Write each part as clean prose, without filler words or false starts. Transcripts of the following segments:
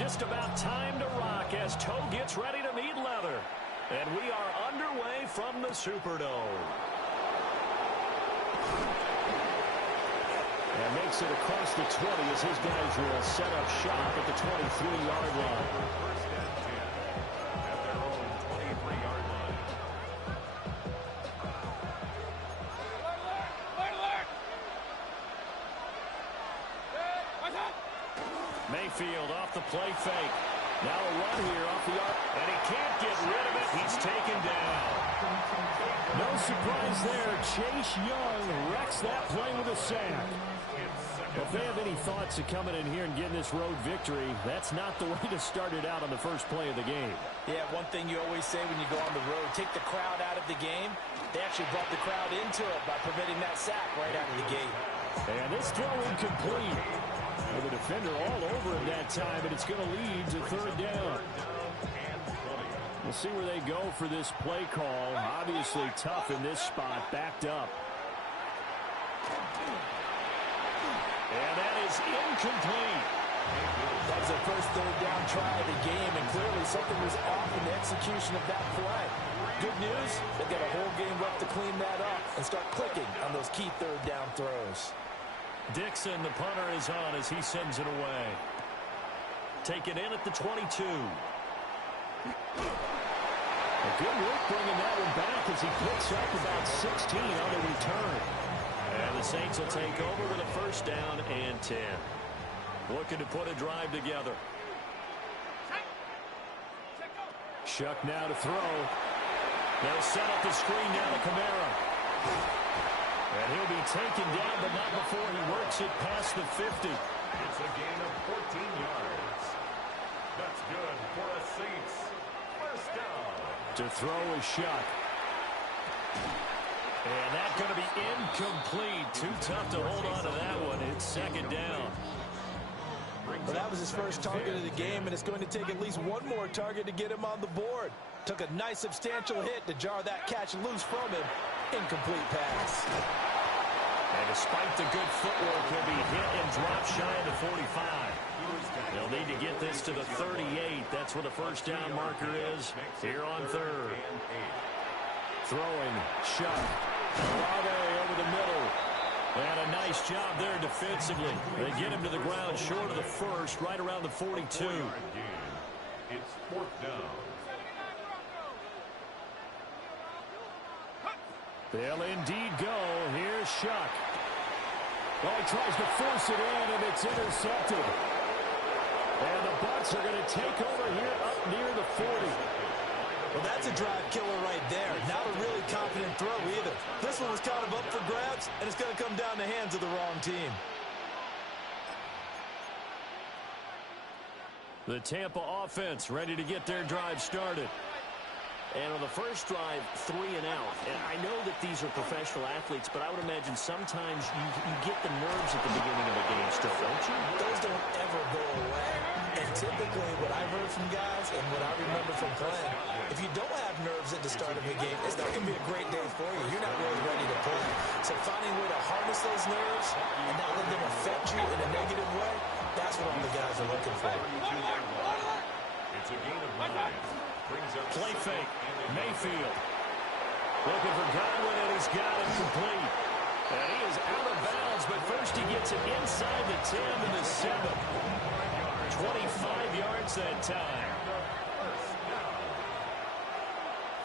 just about time to rock as toe gets ready to meet leather. And we are underway from the Superdome. And makes it across the 20 as his guys will set up shop at the 23-yard line. First and 10 at their own 23-yard line. Mayfield off the play fake. Now a run here off the arc. And he can't get rid of it. He's taken down. No surprise there. Chase Young wrecks that play with a sack. Well, if they have any thoughts of coming in here and getting this road victory, that's not the way to start it out on the first play of the game. Yeah, one thing you always say when you go on the road, take the crowd out of the game. They actually brought the crowd into it by preventing that sack right out of the gate. And this throw incomplete. With the defender all over him that time, and it's going to lead to third down. We'll see where they go for this play call. Obviously tough in this spot, backed up. And that is incomplete. That's the first third down try of the game, and clearly something was off in the execution of that play. Good news, they've got a whole game left to clean that up and start clicking on those key third down throws. Dixon, the punter, is on as he sends it away. Taken in at the 22. A good work bringing that one back as he picks up about 16 on the return. And the Saints will take over with a first down and 10. Looking to put a drive together. Shuck now to throw. They'll set up the screen down to Kamara. And he'll be taken down, but not before he works it past the 50. It's a gain of 14 yards. That's good for a Saints first down. To throw is Shuck. And that's going to be incomplete. Too tough to hold on to that one. It's second down. Well, that was his first target of the game, and it's going to take at least one more target to get him on the board. Took a nice substantial hit to jar that catch loose from him. Incomplete pass. And despite the good footwork, he'll be hit and dropped shy of the 45. They'll need to get this to the 38. That's where the first down marker is here on third. Throwing, Shuck. Olave over the middle. And a nice job there defensively. They get him to the ground short of the first, right around the 42. It's fourth down. They'll indeed go. Here's Shuck. Well, he tries to force it in, and it's intercepted. And the Bucs are going to take over here up near the 40. Well, that's a drive killer right there. Not a really confident throw either. This one was kind of up for grabs, and it's going to come down the hands of the wrong team. The Tampa offense ready to get their drive started. And on the first drive, 3 and out. And I know that these are professional athletes, but I would imagine sometimes you get the nerves at the beginning of a game still, don't you? Those don't ever go away. And typically what I've heard from guys and what I remember from playing, if you don't have nerves at the start of a game, it's not going to be a great day for you. You're not really ready to play. So finding a way to harness those nerves and not let them affect you in a negative way, that's what all the guys are looking for. It's a gain of 9. Play fake. Mayfield. Looking for Godwin, and he's got it complete. And he is out of bounds, but first he gets it inside the 10 to the 7. 25 yards that time.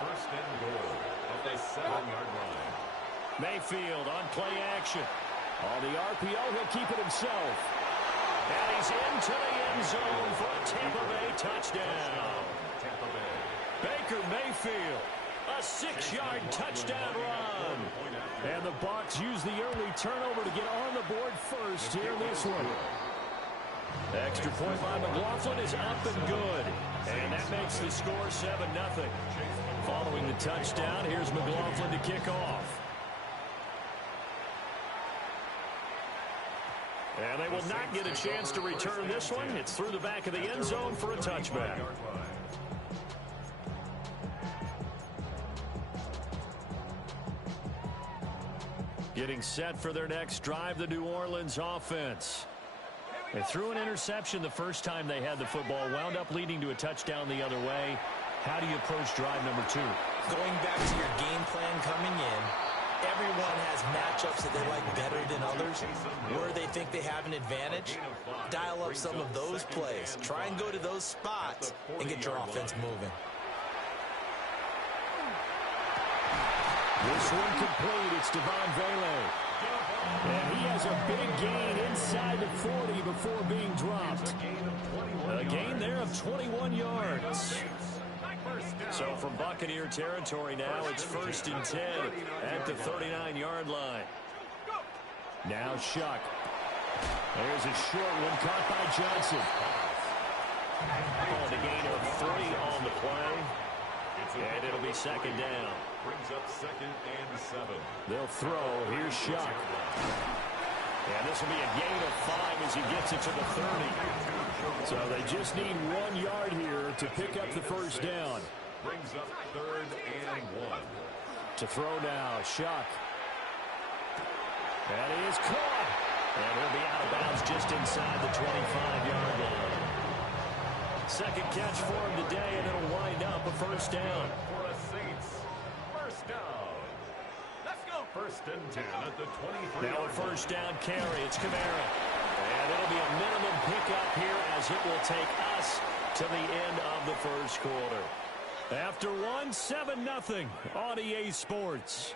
First and goal at the 7-yard line. Mayfield on play action. On the RPO, he'll keep it himself. And he's into the end zone for a Tampa Bay touchdown. Tampa Bay. Baker Mayfield, a 6-yard touchdown run. And the Bucs use the early turnover to get on the board first here in this one. Extra point by McLaughlin is up and good. And that makes the score 7-0. Following the touchdown, here's McLaughlin to kick off. And they will not get a chance to return this one. It's through the back of the end zone for a touchback. Getting set for their next drive, the New Orleans offense. They threw an interception the first time they had the football, wound up leading to a touchdown the other way. How do you approach drive number 2? Going back to your game plan coming in, everyone has matchups that they like better than others, where they think they have an advantage. Dial up some of those plays. Try and go to those spots and get your offense moving. This one complete. It's Devon Vele. And he has a big gain inside the 40 before being dropped. A gain there of 21 yards. So from Buccaneer territory now, it's 1st and 10 at the 39-yard line. Now Shuck. There's a short one caught by Johnson. Oh, the gain of 3 on the play. And it'll be 2nd down. Brings up 2nd and 7. They'll throw. Here's Shuck. And this will be a gain of 5 as he gets it to the 30. So they just need 1 yard here to pick up the first down. Brings up 3rd and 1. To throw now, Shuck. And he is caught. And he'll be out of bounds just inside the 25-yard line. Second catch for him today, and it'll wind up a first down. For a Saints first down. Let's go. 1st and 10 at the 23. Now a first down carry. It's Kamara. And it'll be a minimum pickup here as it will take us to the end of the first quarter. After one, 7-0 on EA Sports.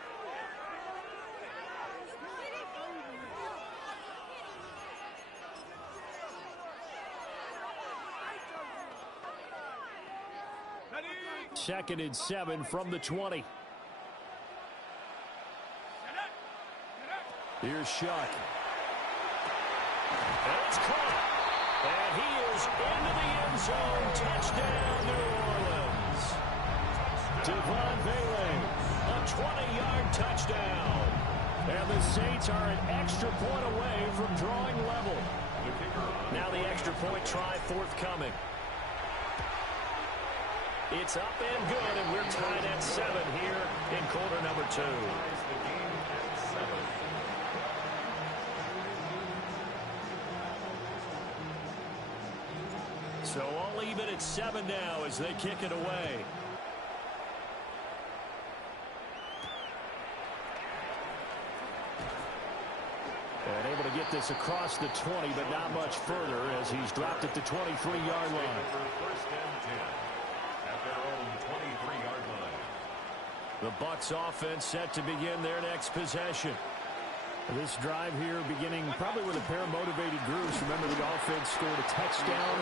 Second and 7 from the 20. Here's Shuck. And it's caught. And he is into the end zone. Touchdown, New Orleans. Devon Vele, a 20-yard touchdown. And the Saints are an extra point away from drawing level. Now the extra point try forthcoming. It's up and good, and we're tied at 7 here in quarter number 2. So all even at 7 now as they kick it away. And able to get this across the 20, but not much further as he's dropped at the 23-yard line. The Bucs offense set to begin their next possession. This drive here beginning probably with a pair of motivated groups. Remember, the offense scored a touchdown.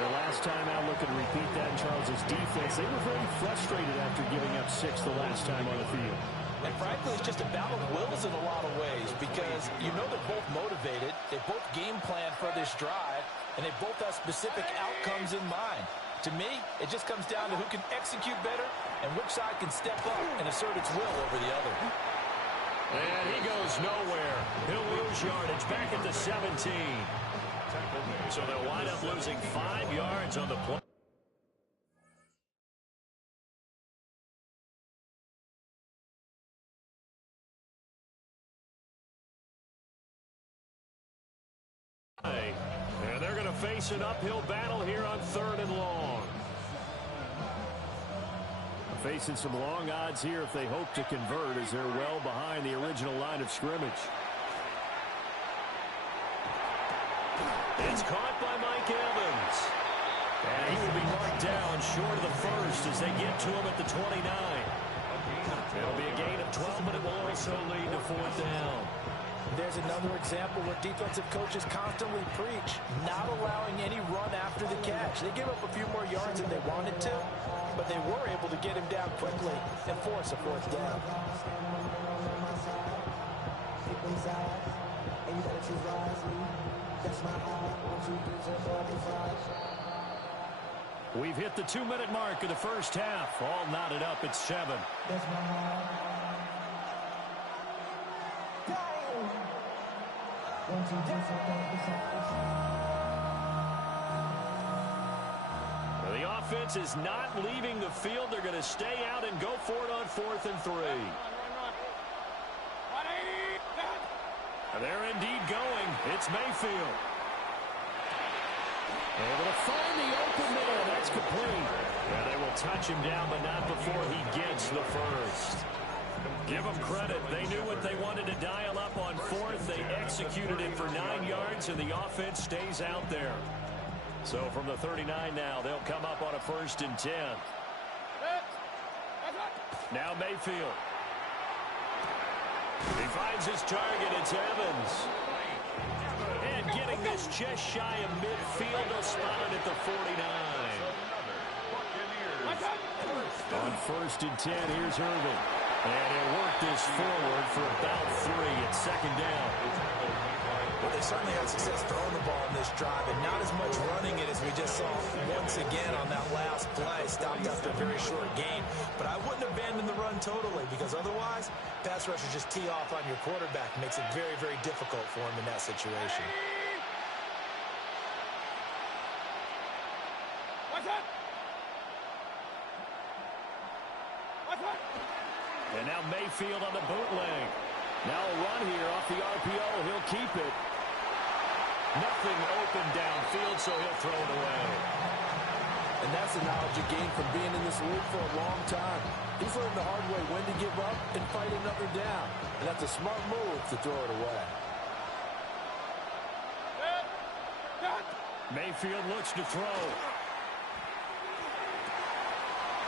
Their last time out, looking to repeat that in Charles's defense. They were very frustrated after giving up 6 the last time on the field. And frankly, it's just a battle of wills in a lot of ways because you know they're both motivated. They both game plan for this drive, and they both have specific outcomes in mind. To me, it just comes down to who can execute better and which side can step up and assert its will over the other. And he goes nowhere. He'll lose yardage back at the 17. So they'll wind up losing 5 yards on the play. And they're going to face an uphill battle here on 3rd and long. Facing some long odds here if they hope to convert as they're well behind the original line of scrimmage. It's caught by Mike Evans. And he will be marked down short of the first as they get to him at the 29. It'll be a gain of 12, but it will also lead to 4th down. There's another example where defensive coaches constantly preach not allowing any run after the catch. They gave up a few more yards than they wanted to, but they were able to get him down quickly and force a 4th down. We've hit the 2-minute mark of the first half. All knotted up at 7. The offense is not leaving the field. They're going to stay out and go for it on 4th and 3. And they're indeed going. It's Mayfield. Able to find the open man. That's complete. Yeah, they will touch him down, but not before he gets the first. Give them credit. They knew what they wanted to dial up on fourth. They executed it for 9 yards, and the offense stays out there. So from the 39 now, they'll come up on a 1st and 10. Now Mayfield. He finds his target. It's Evans. And getting this just shy of midfield, they'll spot it at the 49. On 1st and 10, here's Irvin. And he'll work this forward for about 3 at 2nd down. Well, they certainly had success throwing the ball on this drive, and not as much running it as we just saw once again on that last play. Stopped after a very short gain. But I wouldn't abandon the run totally, because otherwise, pass rushers just tee off on your quarterback. Makes it very, very difficult for him in that situation. And now Mayfield on the bootleg. Now a run here off the RPO. He'll keep it. Nothing open downfield, so he'll throw it away. And that's the knowledge you gain from being in this league for a long time. He's learned the hard way when to give up and fight another down. And that's a smart move to throw it away. Mayfield looks to throw.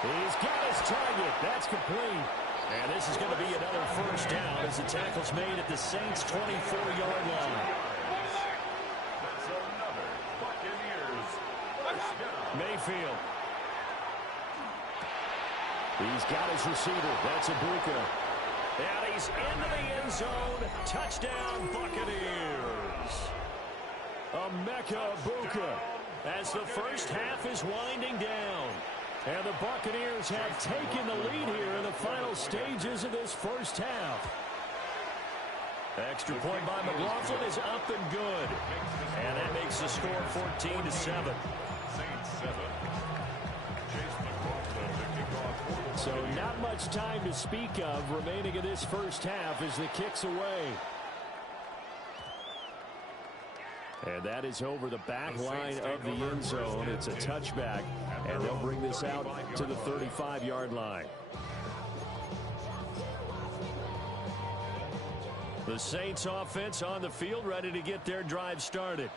He's got his target. That's complete. And this is going to be another 1st down as the tackle's made at the Saints' 24-yard line. Mayfield. He's got his receiver. That's Ibuka. And he's into the end zone. Touchdown, Buccaneers. Emeka Ibuka as the first half is winding down. And the Buccaneers have taken the lead here in the final stages of this first half. Extra point by McLaughlin is up and good. And that makes the score 14-7. So not much time to speak of remaining in this first half as the kick's away. And that is over the back line of the end zone. It's a touchback, and they'll bring this out to the 35-yard line. The Saints offense on the field, ready to get their drive started.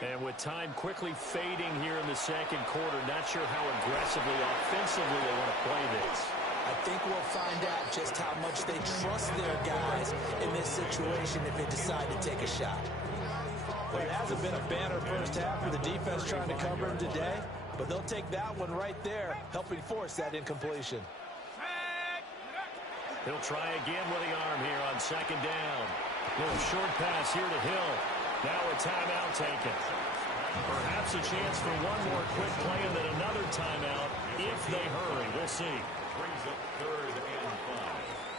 And with time quickly fading here in the second quarter, not sure how aggressively, offensively they want to play this. I think we'll find out just how much they trust their guys in this situation if they decide to take a shot. Well, it hasn't been a banner first half for the defense trying to cover him today, but they'll take that one right there, helping force that incompletion. He'll try again with the arm here on 2nd down. Little short pass here to Hill. Now a timeout taken. Perhaps a chance for one more quick play and then another timeout if they hurry. We'll see. Brings up 3rd and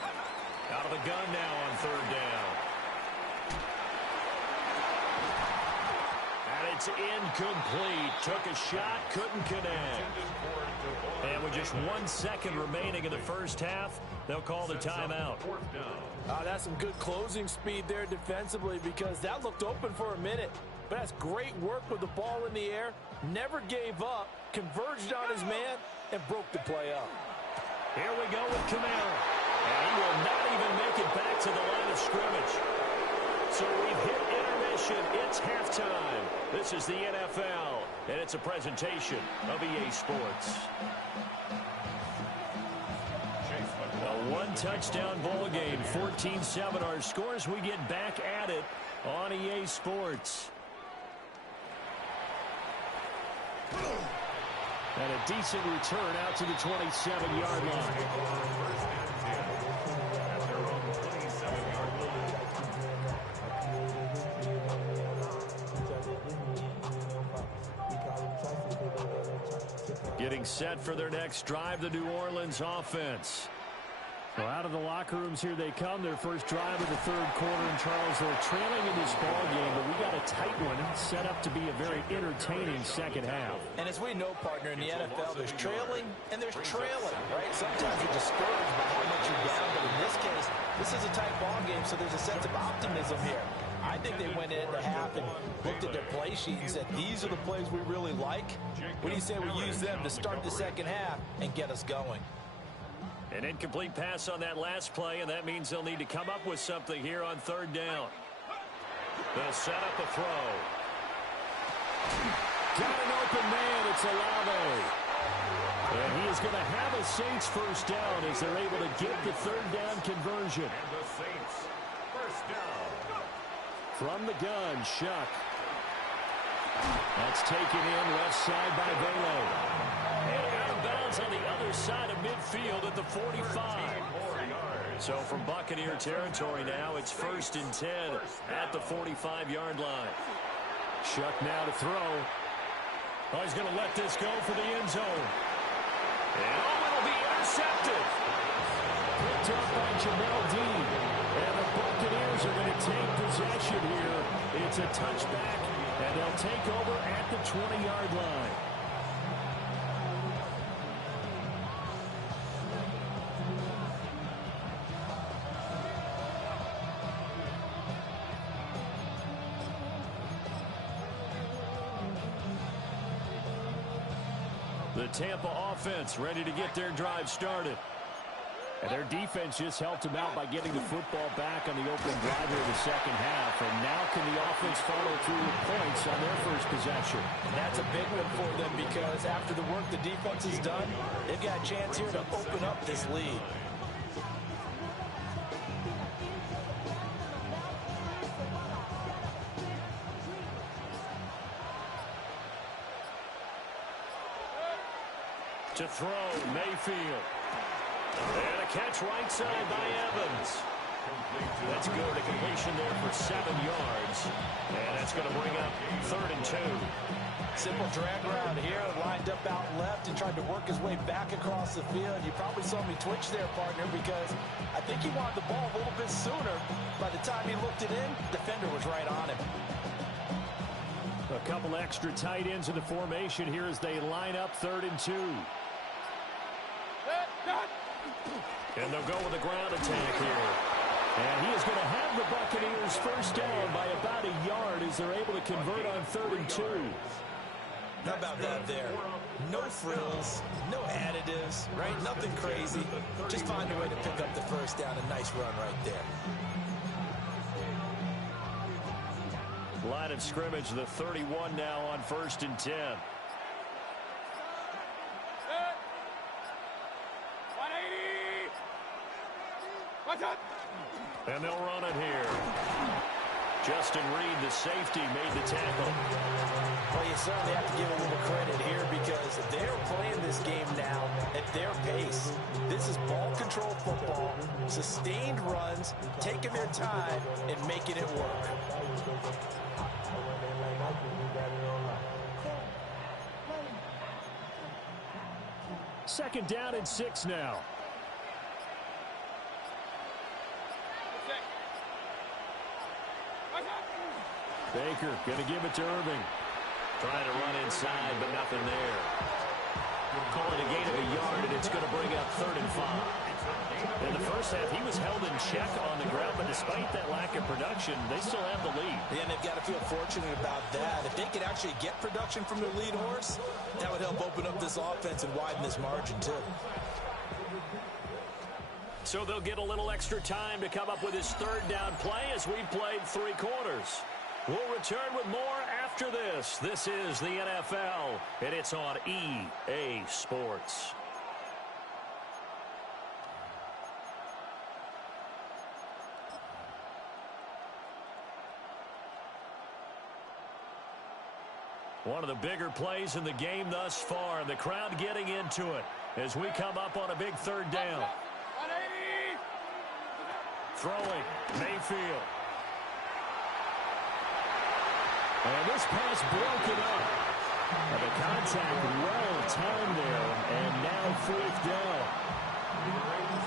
5. Out of the gun now on 3rd down. And it's incomplete. Took a shot, couldn't connect. And with just 1 second remaining in the first half, they'll call the timeout. That's some good closing speed there defensively, because that looked open for a minute. But that's great work with the ball in the air. Never gave up, converged on his man, and broke the play up. Here we go with Kamara. And he will not even make it back to the line of scrimmage. So we've hit intermission. It's halftime. This is the NFL, and it's a presentation of EA Sports. A one-touchdown ball game, 14-7 our scores. We get back at it on EA Sports. And a decent return out to the 27-yard line. Getting set for their next drive, the New Orleans offense. Well, out of the locker rooms here they come. Their first drive of the third quarter. And Charles, they're trailing in this ball game, but we got a tight one set up to be a very entertaining second half. And as we know, partner, in the NFL, there's trailing and there's trailing, right? Sometimes you're discouraged by how much you're down, but in this case, this is a tight ball game, so there's a sense of optimism here. I think they went into half and looked at their play sheet and said, these are the plays we really like. What do you say we use them to start the second half and get us going? An incomplete pass on that last play, and that means they'll need to come up with something here on third down. They'll set up a throw. Got an open man. It's Olave. And he is going to have a Saints first down as they're able to get the third down conversion. And the Saints first down. From the gun, Shuck. That's taken in left side by Velo. And out of bounds on the other side of midfield at the 45. So from Buccaneer territory now, it's 1st and 10 at the 45-yard line. Shuck now to throw. Oh, he's going to let this go for the end zone. And it'll be intercepted. Picked up by Jamel Dean. And the Buccaneers are going to take possession here. It's a touchback, and they'll take over at the 20-yard line. The Tampa offense ready to get their drive started. And their defense just helped them out by getting the football back on the opening drive here in the second half. And now can the offense follow through with points on their first possession? And that's a big one for them because after the work the defense has done, they've got a chance here to open up this lead. To throw, Mayfield. And a catch right side by Evans. That's good. A completion there for 7 yards. And that's going to bring up 3rd and 2. Simple drag route here, lined up out left and tried to work his way back across the field. You probably saw me twitch there, partner, because I think he wanted the ball a little bit sooner. By the time he looked it in, defender was right on him. A couple extra tight ends in the formation here as they line up 3rd and 2. And they'll go with a ground attack here. And he is going to have the Buccaneers first down by about a yard as they're able to convert on 3rd and 2. How about that there? No frills, no additives, right? Nothing crazy. Just find a way to pick up the first down. A nice run right there. Line of scrimmage, the 31 now on 1st and 10. And they'll run it here. Justin Reed, the safety, made the tackle. Well, you certainly have to give a little credit here because they're playing this game now at their pace. This is ball control football, sustained runs, taking their time, and making it work. Second down and 6 now. Baker going to give it to Irving. Trying to run inside, but nothing there. Calling a gain of a yard, and it's going to bring up 3rd and 5. In the first half, he was held in check on the ground, but despite that lack of production, they still have the lead. Yeah, and they've got to feel fortunate about that. If they could actually get production from their lead horse, that would help open up this offense and widen this margin, too. So they'll get a little extra time to come up with his 3rd down play as we've played 3 quarters. We'll return with more after this. This is the NFL, and it's on EA Sports. One of the bigger plays in the game thus far, and the crowd getting into it as we come up on a big 3rd down. Throwing, Mayfield. And this pass broken up. And the contact well timed there, and now 4th down.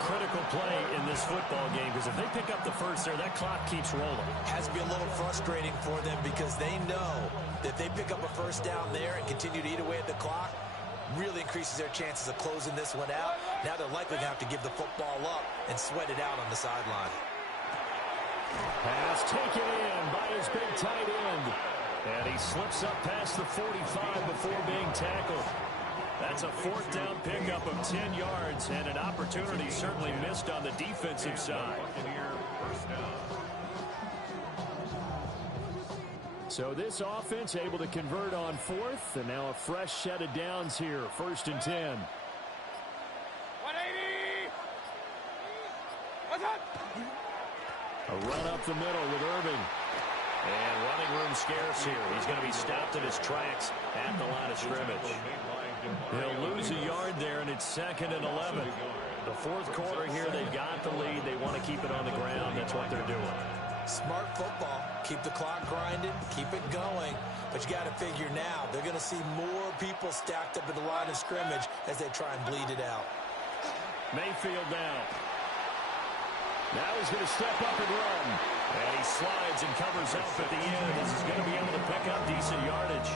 Critical play in this football game because if they pick up the first there, that clock keeps rolling. Has to be a little frustrating for them because they know that they pick up a first down there and continue to eat away at the clock, really increases their chances of closing this one out. Now they're likely going to have to give the football up and sweat it out on the sideline. Pass taken in by his big tight end. And he slips up past the 45 before being tackled. That's a fourth down pickup of 10 yards, and an opportunity certainly missed on the defensive side. So this offense able to convert on fourth, and now a fresh set of downs here, 1st and 10. 180! What's up? A run up the middle with Irving. And running room scarce here. He's going to be stopped in his tracks at the line of scrimmage. He'll lose a yard there, and it's 2nd and 11. The fourth quarter here, they've got the lead. They want to keep it on the ground. That's what they're doing. Smart football. Keep the clock grinding. Keep it going. But you got to figure now, they're going to see more people stacked up at the line of scrimmage as they try and bleed it out. Mayfield down. Now he's going to step up and run. And he slides and covers up at the end. This is going to be able to pick up decent yardage.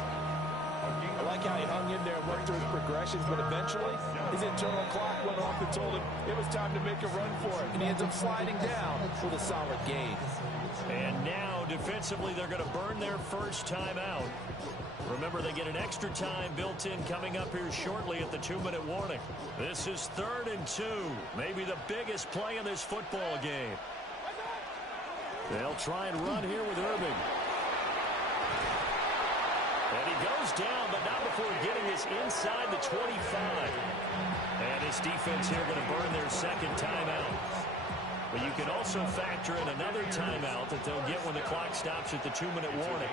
I like how he hung in there and worked through his progressions, but eventually his internal clock went off and told him it was time to make a run for it. And he ends up sliding down with a solid gain. And now, defensively, they're going to burn their first timeout. Remember, they get an extra time built in coming up here shortly at the 2-minute warning. This is 3rd and 2, maybe the biggest play in this football game. They'll try and run here with Irving. And he goes down, but not before getting this inside the 25. And his defense here going to burn their second timeout. But you can also factor in another timeout that they'll get when the clock stops at the 2-minute warning.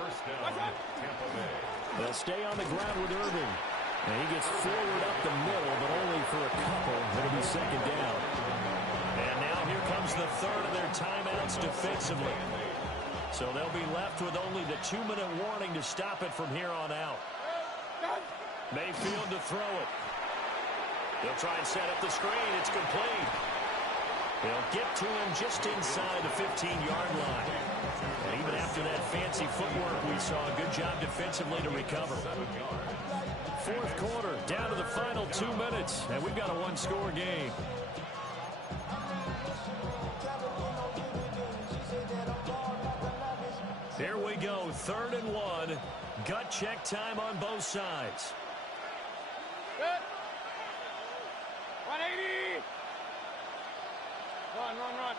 First down, Tampa Bay. They'll stay on the ground with Irving. And he gets forward up the middle, but only for a couple. It'll be 2nd down. And now here comes the third of their timeouts defensively. So they'll be left with only the 2-minute warning to stop it from here on out. Mayfield to throw it. They'll try and set up the screen. It's complete. They'll get to him just inside the 15-yard line. And even after that fancy footwork we saw, a good job defensively to recover. Fourth quarter, down to the final 2 minutes, and we've got a one-score game. Here we go, 3rd and 1. Gut check time on both sides. Good. 180! Run, run, run.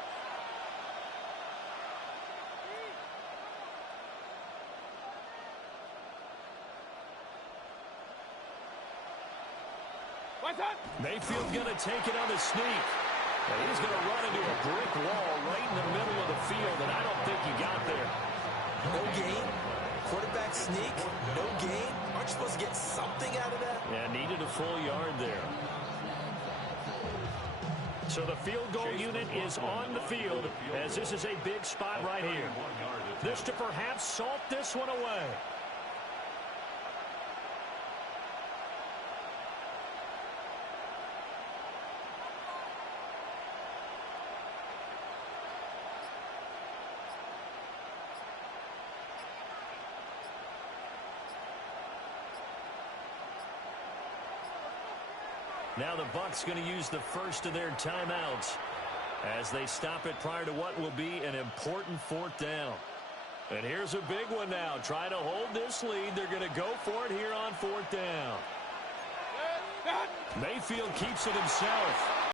What's up? Mayfield going to take it on the sneak. And he's going to run into a brick wall right in the middle of the field, and I don't think he got there. No gain. Quarterback sneak. No gain. Aren't you supposed to get something out of that? Yeah, needed a full yard there. So the field goal unit is on the field as this is a big spot right here. This to perhaps salt this one away. Now the Bucs going to use the first of their timeouts as they stop it prior to what will be an important 4th down. And here's a big one now. Trying to hold this lead. They're going to go for it here on 4th down. Mayfield keeps it himself.